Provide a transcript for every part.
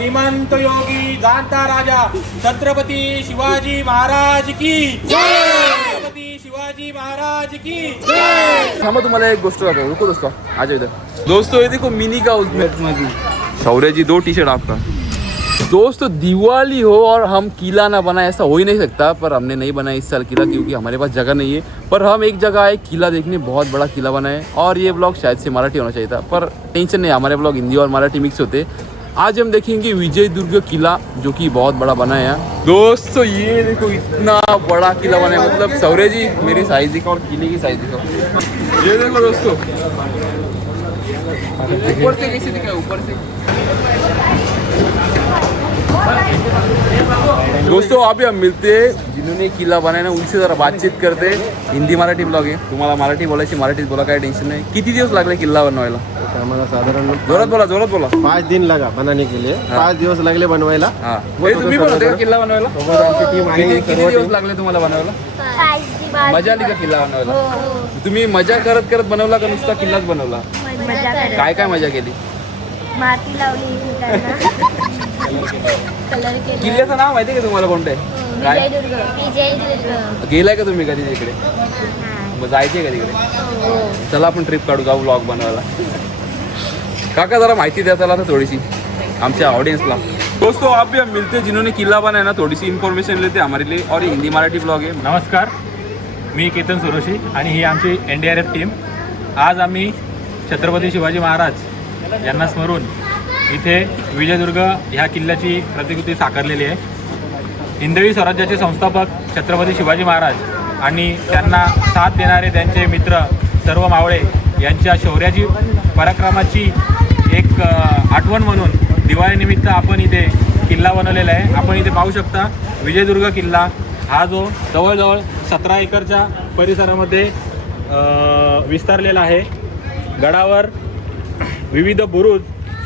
श्रीमंत योगी जाणता राजा, छत्रपती शिवाजी महाराज की छत्रपती शिवाजी महाराज की थांबा, तुम्हाला एक गोष्ट दाखव रुको दोस्तों आ जाओ इधर दोस्तों ये देखो मिनी का उसमें शौर्य जी दो टी शर्ट आपका. दोस्तों, दिवाली हो और हम किला ना बनाए, ऐसा हो ही नहीं सकता, पर हमने नहीं बनाया इस साल किला क्योंकि हमारे पास जगह नहीं है। पर हम एक जगह आए, किला देखने, बहुत बड़ा किला बनाए। और ये ब्लॉग शायद से मराठी होना चाहिए था, पर टेंशन नहीं, हमारे ब्लॉग हिंदी और मराठी मिक्स होते। आज हम देखेंगे विजय दुर्ग किला, जो कि बहुत बड़ा बना है दोस्तों, ये देखो, इतना बड़ा किला बना है। मतलब सौर्य जी, मेरी साइज़ दिखाओ और किले की साइज़ दिखाओ। ये देखो, दोस्तों। ऊपर से कैसे दिखा ऊपर से। दोस्तों अभी हम मिलते हैं, जिन्होंने किला बनाया ना, उनसे जरा बातचीत करते हिंदी मराठी ब्लॉग आहे तुम्हाला मराठी बोलायची, मराठीत बोला काय टेन्शन नाही. किती दिवस लागले किल्ला बनवायला? हमारा साधारण जोरात बोला जोरात बोला. पाच दिन लगा बनाने के लिए. पाच दिवस लगले बनवायला. हा. हे तुम्ही का किल्ला बनवायला? सोबत आमची टीम किती आहे. किती सर्व दिवस team. लागले तुम्हाला बनवायला? मजा आली का किल्ला बनवायला? तुम्ही मजा करत करत बनवला का नुसता किल्लाच बनवला? काय काय मजा केली? माती लावली कलर केला किल्ल्याचं नाव माहिती का तुम्हाला कोणतं आहे? काय? विजयदुर्ग विजयदुर्ग गेलाय का तुम्ही कधी तिकडे? मग जायचे का तिकडे? चला आपण ट्रिप काढू जाऊ ब्लॉग बनवायला. काका जरा माहिती द्या चला आता थोडीशी आमच्या ऑडियंसला दोस्तों आप भी हम मिलते हैं जिन्होंने किला बनाया ना थोड़ी सी इन्फॉर्मेशन लेते हैं हमारे लिए और हिंदी मराठी ब्लॉग है। नमस्कार मी केतन सुरोशी आणि ही आमची N D R F team आज आम्ही छत्रपती शिवाजी महाराज यांना स्मरून इथे विजयदुर्ग ह्या किल्ल्याची प्रतिकृती साकारलेली आहे. हिंदवी स्वराज्याचे संस्थापक छत्रपती शिवाजी महाराज आणि त्यांना साथ देणारे त्यांचे मित्र सर्व मावळे यांच्या शौर्याची पराक्रमाची एक आठवण म्हणून दिवाळीनिमित्त आपण इथे किल्ला बनवलेला आहे. आपण इथे पाहू शकता विजयदुर्ग किल्ला. हा जो जवळजवळ सतरा एकरच्या परिसरामध्ये विस्तारलेला आहे. गडावर विविध बुरुज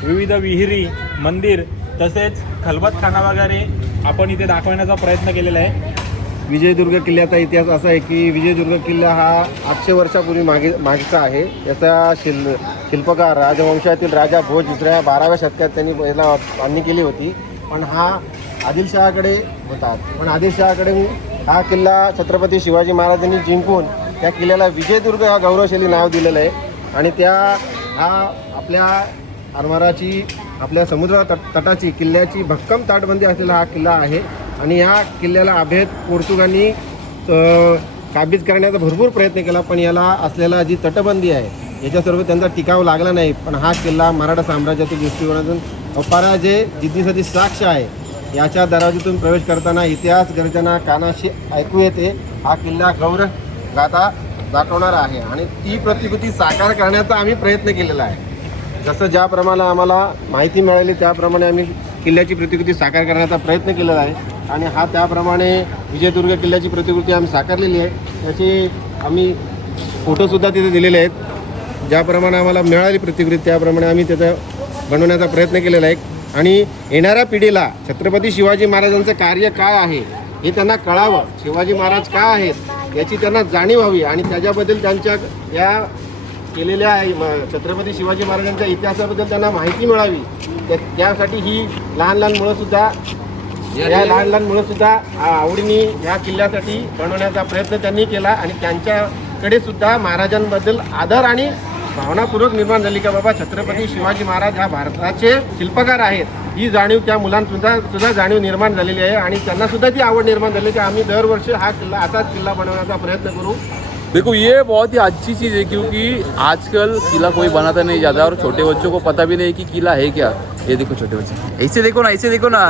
विविध विहिरी मंदिर तसेच खलबतखाना वगैरे आपण इथे दाखवण्याचा प्रयत्न केलेला आहे. विजयदुर्ग किल्ल्याचा इतिहास असा आहे की विजयदुर्ग किल्ला हा आठशे वर्षापूर्वी मागे मागचा आहे. याचा शिल शिल्पकार राजवंशातील राजा भोज दुसऱ्या बाराव्या शतकात त्यांनी पहिला बांधणी केली होती. पण हा आदिलशहाकडे होता. पण आदिलशहाकडे हा किल्ला छत्रपती शिवाजी महाराजांनी जिंकून त्या किल्ल्याला विजयदुर्ग हा गौरवशाली नाव दिलेलं आहे. आणि त्या हा आपल्या आरमाराची आपल्या समुद्र तट तटाची किल्ल्याची भक्कम ताटबंदी असलेला हा किल्ला आहे. आणि या किल्ल्याला अभेद पोर्तुगांनी काबीज करण्याचा भरपूर प्रयत्न केला पण याला असलेला जी तटबंदी आहे याच्यासोबत त्यांचा टिकाव लागला नाही पण हा किल्ला मराठा साम्राज्याच्या दृष्टिकोनातून अपराजय जिद्दीसाठी साक्ष आहे. याच्या दरवाजीतून प्रवेश करताना इतिहास गर्जना कानाशी ऐकू येते. हा किल्ला गौरव गाथा दाखवणारा आहे आणि ती प्रतिकृती साकार करण्याचा आम्ही प्रयत्न केलेला आहे. जसं ज्याप्रमाणे आम्हाला माहिती मिळाली त्याप्रमाणे आम्ही किल्ल्याची प्रतिकृती साकार करण्याचा प्रयत्न केलेला आहे. आणि हा त्याप्रमाणे विजयदुर्ग किल्ल्याची प्रतिकृती आम्ही साकारलेली आहे. त्याचे आम्ही फोटोसुद्धा तिथे दिलेले आहेत. ज्याप्रमाणे आम्हाला मिळाली प्रतिकृती त्याप्रमाणे आम्ही त्याचं बनवण्याचा प्रयत्न केलेला आहे. आणि येणाऱ्या पिढीला छत्रपती शिवाजी महाराजांचं कार्य काय आहे हे त्यांना कळावं. शिवाजी महाराज काय आहेत याची त्यांना जाणीव हवी आणि त्याच्याबद्दल त्यांच्या या केलेल्या छत्रपती शिवाजी महाराजांच्या इतिहासाबद्दल त्यांना माहिती मिळावी. त्या- त्यासाठी ही लहान लहान मुळंसुद्धा या लहान लहान मुळंसुद्धा आवडीने या किल्ल्यासाठी बनवण्याचा प्रयत्न त्यांनी केला आणि त्यांच्याकडे सुद्धा महाराजांबद्दल आदर आणि भावनापूर्वक निर्माण झाली का बाबा? छत्रपती शिवाजी महाराज हा भारताचे शिल्पकार आहेत. ही जाणीव त्या मुलांसुद्धा सुद्धा जाणीव निर्माण झालेली आहे आणि त्यांना सुद्धा ती आवड निर्माण झाली की आम्ही दरवर्षी हा किल्ला असाच किल्ला बनवण्याचा प्रयत्न करू. देखो ये बहुत ही अच्छी चीज़ है क्योंकि आजकल किला कोई बनाता नहीं ज़्यादा और छोटे बच्चों को पता भी नहीं कि किला है क्या। ये देखो छोटे बच्चे। ऐसे देखो ना ऐसे देखो ना।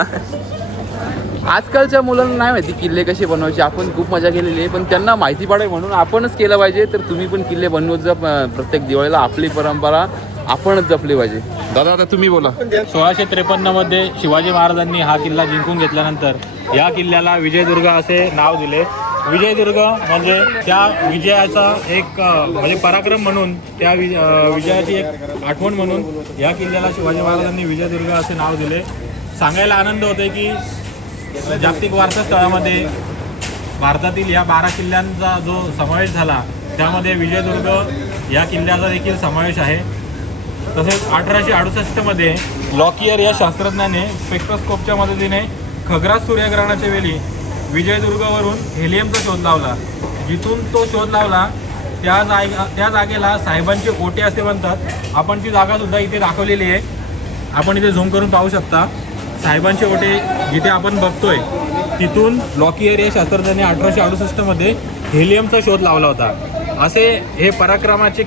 आजकालच्या मुलांना नाही माहिती किल्ले कसे बनवायचे आपण खूप मजा केलेली आहे पण त्यांना माहिती पडेल म्हणून आपणच केलं पाहिजे तर तुम्ही पण किल्ले बनवत प्रत्येक दिवाळीला आपली परंपरा आपणच जपली पाहिजे. दादा आता तुम्ही बोला. सोळाशे त्रेपन्नमध्ये शिवाजी महाराजांनी हा किल्ला जिंकून घेतल्यानंतर या किल्ल्याला विजयदुर्ग असे नाव दिले. विजयदुर्ग म्हणजे त्या विजयाचा एक म्हणजे पराक्रम म्हणून त्या विजयाची एक आठवण म्हणून या किल्ल्याला शिवाजी महाराजांनी विजयदुर्ग असे नाव दिले. सांगायला आनंद होते की जागतिक वारसा स्थळामध्ये भारतातील या बारा किल्ल्यांचा जो समावेश झाला त्यामध्ये विजयदुर्ग या किल्ल्याचा देखील समावेश आहे. तसेच अठराशे अडुसष्टमध्ये लॉकियर या शास्त्रज्ञाने स्पेक्ट्रोस्कोपच्या मदतीने खग्रास सूर्यग्रहणाच्या वेळी विजयदुर्गवरून हेलियमचा शोध लावला. जिथून तो शोध लावला त्या जागा त्या जागेला साहेबांचे ओटे असे म्हणतात. आपण ती जागासुद्धा इथे दाखवलेली आहे. आपण इथे झूम करून पाहू शकता. साहेबांचे ओटे जिथे आपण बघतोय तिथून लॉकियर या शास्त्रज्ञाने अठराशे अडुसष्टमध्ये हेलियमचा शोध लावला होता. असे हे पराक्रमाचे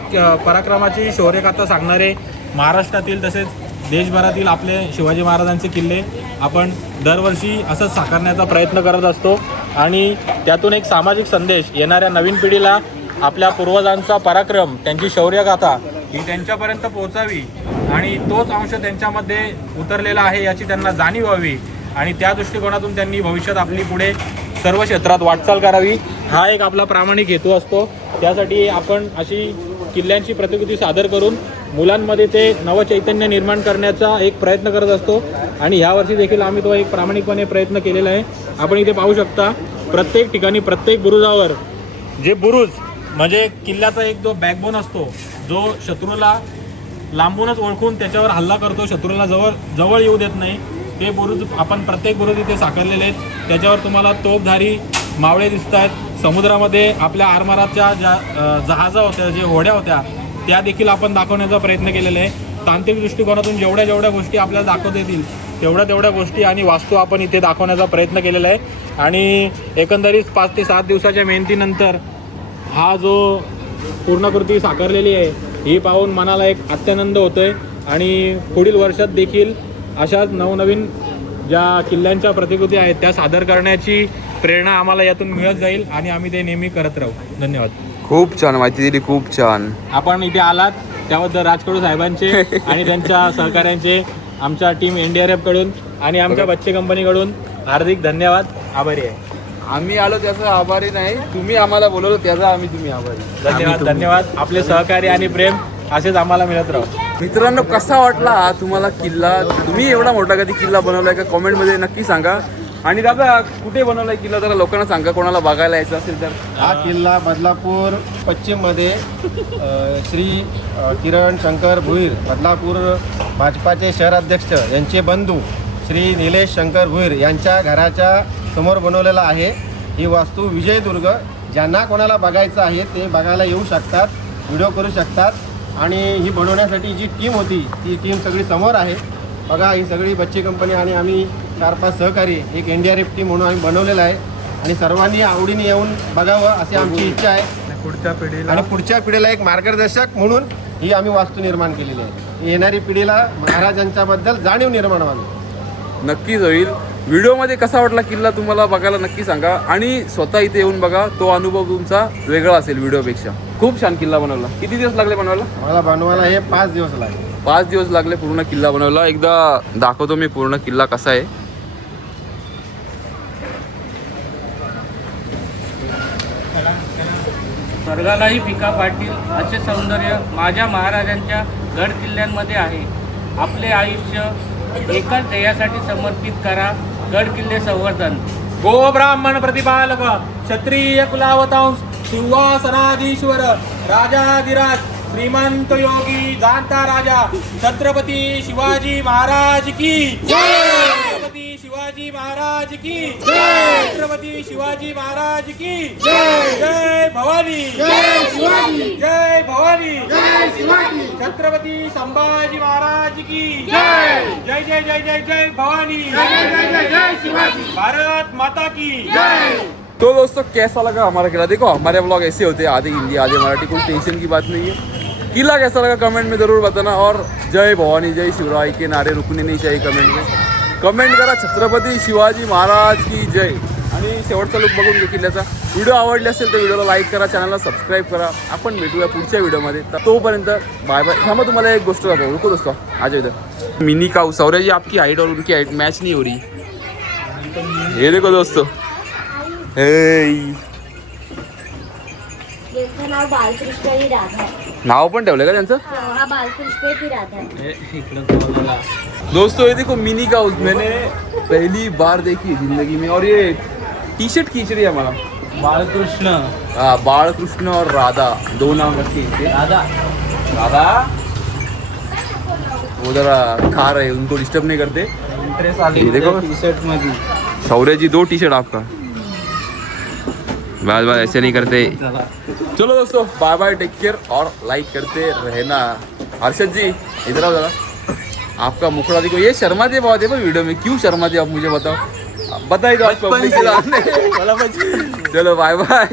पराक्रमाची शौर्यकथा सांगणारे महाराष्ट्रातील तसेच देशभरातील आपले शिवाजी महाराजांचे किल्ले आपण दरवर्षी असंच साकारण्याचा प्रयत्न करत असतो. आणि त्यातून एक सामाजिक संदेश येणाऱ्या नवीन पिढीला आपल्या पूर्वजांचा पराक्रम त्यांची शौर्यगाथा ही त्यांच्यापर्यंत पोहोचावी. आणि तोच अंश त्यांच्यामध्ये उतरलेला आहे याची त्यांना जाणीव व्हावी. आणि त्या दृष्टिकोनातून त्यांनी भविष्यात आपली पुढे सर्व क्षेत्रात वाटचाल करावी. हा एक आपला प्रामाणिक हेतू असतो. त्यासाठी आपण अशी किल्ल्यांची प्रतिकृती सादर करून मुलांमध्ये ते नवचैतन्य निर्माण करण्याचा एक प्रयत्न करत असतो. आणि ह्यावर्षी देखील आम्ही तो एक प्रामाणिकपणे प्रयत्न केलेला आहे. आपण इथे पाहू शकता प्रत्येक ठिकाणी प्रत्येक बुरुजावर जे बुरुज म्हणजे किल्ल्याचा एक जो बॅकबोन असतो जो शत्रूला लांबूनच ओळखून त्याच्यावर हल्ला करतो शत्रूला जवळ जवळ येऊ देत नाही. ते बुरुज आपण प्रत्येक बुरुज इथे साकारलेले आहेत. त्याच्यावर तुम्हाला तोपधारी मावळे दिसत आहेत. समुद्रामध्ये आपल्या आरमाराच्या ज्या जहाजा होत्या जे होड्या होत्या त्या देखील आपण दाखवण्याचा प्रयत्न केलेला आहे. तांत्रिक दृष्टिकोनातून जेवढ्या जेवढ्या गोष्टी आपल्याला दाखवता येतील तेवढ्या तेवढ्या गोष्टी आणि वास्तू आपण इथे दाखवण्याचा प्रयत्न केलेला आहे. आणि एकंदरीत पाच ते सात दिवसाच्या मेहनतीनंतर हा जो पूर्णकृती साकारलेली आहे ही पाहून मनाला एक अत्यानंद होतोय. आणि पुढील वर्षात देखील अशाच नवनवीन ज्या किल्ल्यांच्या प्रतिकृती आहेत त्या सादर करण्याची प्रेरणा आम्हाला यातून मिळत जाईल आणि आम्ही ते नेहमी करत राहू. धन्यवाद. खूप छान माहिती दिली खूप छान. आपण इथे आलात त्याबद्दल राजकडू साहेबांचे आणि त्यांच्या सहकाऱ्यांचे आमच्या टीम एन डी आर एफकडून आणि आमच्या बच्चे कंपनीकडून हार्दिक धन्यवाद. आभारी आहे. आम्ही आलो त्याचा आभारी नाही. तुम्ही आम्हाला बोलवलं त्याचा आम्ही तुम्ही आभारी. धन्यवाद धन्यवाद. आपले सहकार्य आणि प्रेम असेच आम्हाला मिळत राहू. मित्रांनो कसा वाटला हा तुम्हाला किल्ला? तुम्ही एवढा मोठा कधी किल्ला बनवलाय का? कॉमेंटमध्ये नक्की सांगा. आणि दादा कुठे बनवलाय किल्ला? जरा लोकांना सांगा कोणाला बघायला यायचं असेल तर. हा किल्ला बदलापूर पश्चिममध्ये अ, श्री अ, किरण शंकर भुईर बदलापूर भाजपाचे शहराध्यक्ष यांचे बंधू श्री निलेश शंकर भुईर यांच्या घराच्या समोर बनवलेला आहे. ही वास्तू विजयदुर्ग ज्यांना कोणाला बघायचं आहे ते बघायला येऊ शकतात व्हिडिओ करू शकतात. आणि ही बनवण्यासाठी जी टीम होती ती टीम सगळी समोर आहे. बघा ही सगळी बच्ची कंपनी आणि आम्ही चार पाच सहकारी एक N D R F team म्हणून आम्ही बनवलेलं आहे. आणि सर्वांनी आवडीने येऊन बघावं अशी आमची इच्छा आहे. पुढच्या पिढीला आणि पुढच्या पिढीला एक मार्गदर्शक म्हणून ही आम्ही वास्तू निर्माण केलेली आहे. येणारी पिढीला महाराजांच्या बद्दल जाणीव निर्माण व्हावी. नक्कीच होईल. व्हिडिओमध्ये कसा वाटला किल्ला तुम्हाला बघायला नक्की सांगा. आणि स्वतः इथे येऊन बघा तो अनुभव तुमचा वेगळा असेल व्हिडिओपेक्षा. खूप छान किल्ला बनवला. किती दिवस लागले बनवायला? मला बनवायला हे पाच दिवस लागले. पाच दिवस लागले पूर्ण किल्ला बनवला. एकदा दाखवतो मी पूर्ण किल्ला कसा आहे. स्वर्गालाही पिका पाटील असे सौंदर्य माझ्या महाराजांच्या गड किल्ल्यांमध्ये आहे. आपले आयुष्य एकाच ध्येयासाठी समर्पित करा. गड किल्ले संवर्धन. गो ब्राह्मण प्रतिपालक क्षत्रिय कुलावतांश सिंहासनाधीश्वर राजाधिराज श्रीमंत योगी जाणता राजा छत्रपती शिवाजी महाराज की शिवाजी महाराज की। छत्रपती शिवाजी महाराज की। जय। भवानी। जय भवानी। छत्रपती संभाजी महाराज की। जय। जय जय जय जय जय भवानी। भारत माता की। तो दोस्तों कैसा लगा हमारा किला देखो हमारे ब्लॉग ऐसे होते हैं आधे हिंदी आधे मराठी कोई टेंशन की बात नहीं है। किला कैसा लगा? कमेंट में ज़रूर बताना। और जय भवानी जय शिवराय के नारे रुकने नहीं चाहिए कमेंट में। कमेंट करा छत्रपती शिवाजी महाराज की जय. आणि शेवटचा लुक बघून घे किल्ल्याचा व्हिडिओ आवडले असेल तर व्हिडिओला लाईक करा चॅनलला सबस्क्राईब करा. आपण भेटूया पुढच्या व्हिडिओमध्ये. तर तोपर्यंत बाय बाय थांबा तुम्हाला एक गोष्ट दाखव रुको दोस्तों आज इधर मिनी काऊ सौर्य जी आपकी हाईट और उनकी हाईट मैच नहीं हो रही ये देखो दोस्तों. हे नाव बालकृष्ण राधा नाव पण ठेवलं का त्यांचं? हा राधा. दोस्तों ये देखो मिनी का उस मैंने पहली बार देखी है ज़िंदगी में। और ये टी शर्ट खींच रही है हमारा। बालकृष्ण। हाँ बालकृष्ण और राधा। दो नाम रखे हैं। इनके। दादा राधा? वो जरा खा रहे उनको डिस्टर्ब नहीं करते। ये देखो। टी शर्ट मध्ये शौर्य जी दो टी शर्ट आपका। बस बाद ऐसे नहीं करते। चलो दोस्तों बाय बाय टेक केयर और लाइक करते रहना। हर्षद जी इधर आओ जरा। आपका मुखड़ा देखो ये शर्माते बहुत है वीडियो में। क्यों शर्माते आप मुझे बताओ। बताइए दो आप public चलो बाय बाय